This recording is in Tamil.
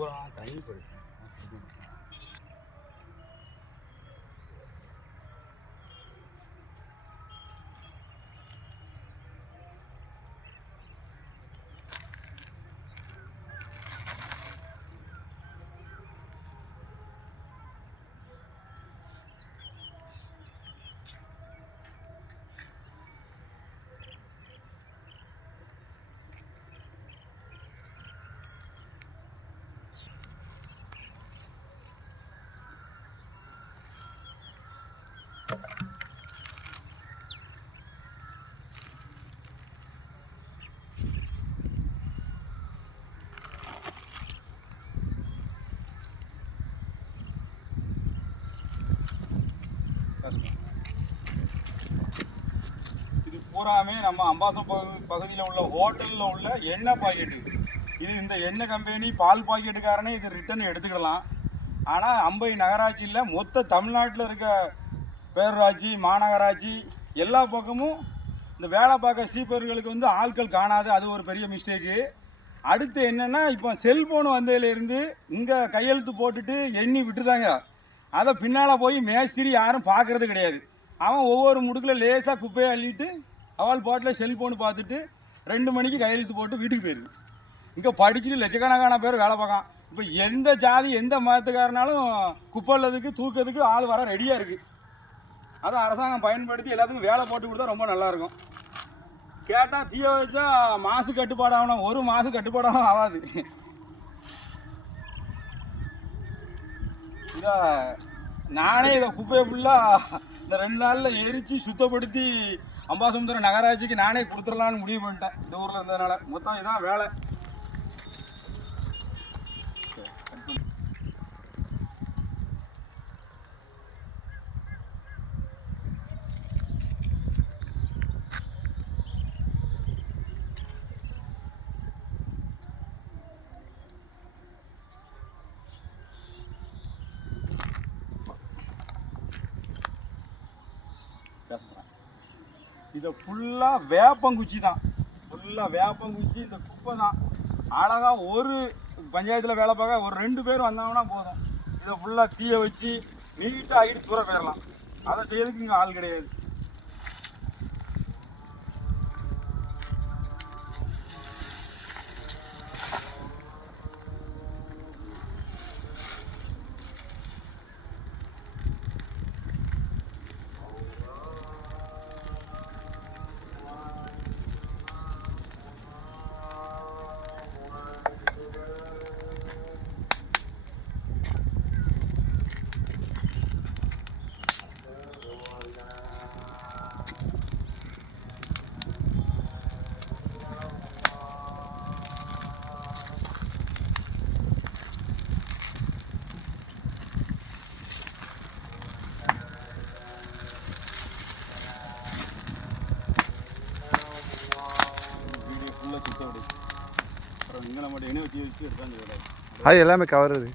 பூரா தண்ணி போயிடுச்சு. இது பூராமே நம்ம அம்பாசம் பகுதியில் உள்ள ஹோட்டலில் உள்ள எண்ணெய் பாக்கெட்டு. இது இந்த எண்ணெய் கம்பெனி பால் பாக்கெட்டுக்காரனே இது ரிட்டர்ன் எடுத்துக்கலாம். ஆனால் அம்பை நகராட்சியில் மொத்த தமிழ்நாட்டில் இருக்க பேரூராட்சி மாநகராட்சி எல்லா பக்கமும் இந்த வேலை பார்க்க சீப்பர்களுக்கு வந்து ஆட்கள் காணாது. அது ஒரு பெரிய மிஸ்டேக்கு. அடுத்து என்னென்னா, இப்போ செல்ஃபோன் வந்ததுலேருந்து இங்கே கையெழுத்து போட்டுட்டு எண்ணி விட்டுதாங்க. அதை பின்னால் போய் மேஸ்திரி யாரும் பார்க்குறது கிடையாது. அவன் ஒவ்வொரு முடுக்கில் லேசாக குப்பையை அள்ளிட்டு அவள் பாட்டில் செல்ஃபோனு பார்த்துட்டு 2 மணிக்கு கையெழுத்து போட்டு வீட்டுக்கு போயிருக்கு. இங்கே படிச்சுட்டு லட்சக்கணக்கான பேர் வேலை பார்க்கான். இப்போ எந்த ஜாதி எந்த மதத்துக்காரனாலும் குப்பைள்ளதுக்கு தூக்கிறதுக்கு ஆள் வர ரெடியாக இருக்குது. அதை அரசாங்கம் பயன்படுத்தி எல்லாத்துக்கும் வேலை போட்டு கொடுத்தா ரொம்ப நல்லாயிருக்கும். கேட்டால் தீய வச்சா மாசு கட்டுப்பாடாகணும், ஒரு மாசு கட்டுப்பாடாகவும் ஆகாது. இதை நானே இதை குப்பையை ஃபுல்லாக இந்த 2 நாளில் எரித்து சுத்தப்படுத்தி அம்பாசமுத்திரம் நகராட்சிக்கு நானே கொடுத்துடலான்னு முடிவு பண்ணிட்டேன். இந்த ஊரில் இருந்ததுனால மொத்தம் இதான் வேலை. இதை ஃபுல்லாக வேப்பங்குச்சி தான், ஃபுல்லாக வேப்பங்குச்சி. இந்த குப்பை தான் அழகாக ஒரு பஞ்சாயத்தில் வேலை பார்க்க ஒரு 2 பேர் வந்தாங்கன்னா போதும். இதை ஃபுல்லாக தீய வச்சு நீட்டாக ஆகிட்டு தூர போயிடலாம். அதை செய்யறதுக்கு இங்கே ஆள் கிடையாது. அது எல்லாமே கவருது.